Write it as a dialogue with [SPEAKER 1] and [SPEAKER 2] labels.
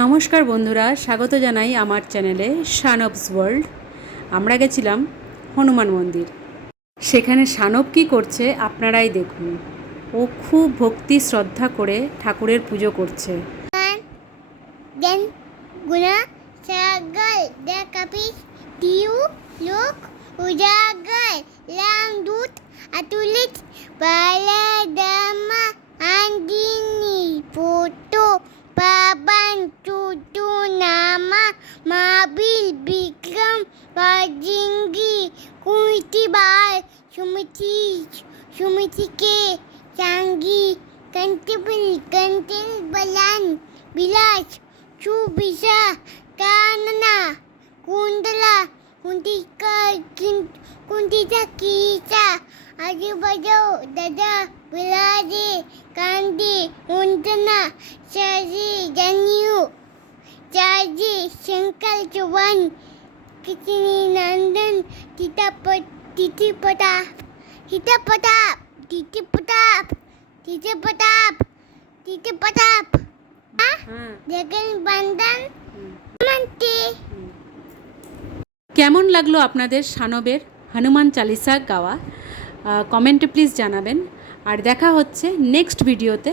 [SPEAKER 1] নমস্কার বন্ধুরা, স্বাগত জানাই আমার চ্যানেলে শানবস ওয়ার্ল্ড। আমরা গেছিলাম হনুমান মন্দির। সেখানে সানব কী করছে আপনারাই দেখুন। ও খুব ভক্তি, শ্রদ্ধা করে ঠাকুরের পুজো করছে।
[SPEAKER 2] guna sagal da kapis tiu Baban cucu nama Mabil Bikram Bajingi Kumiti Bal Sumiti Sumiti K Changi Kantibil Kantil Balan Bilaj Chubisa Kanana Kundala Kuntika Kuntita Kita Adi Bajau Dada Biladi Kandi Untana Shazi, Janyu, Jaji, Shankar Chuban, Kitini Nandan, Tita Pat, Titi Patap, Tita Patap, Titi Patap, Titi Patap, Titi Patap. Ah?
[SPEAKER 1] হ্যাঁ
[SPEAKER 2] জগন
[SPEAKER 1] কেমন লাগল আপনাদের সানবের হনুমান চালিসা গাওয়া কমেন্টে please জানাবেন আর দেখা হচ্ছে next ভিডিওতে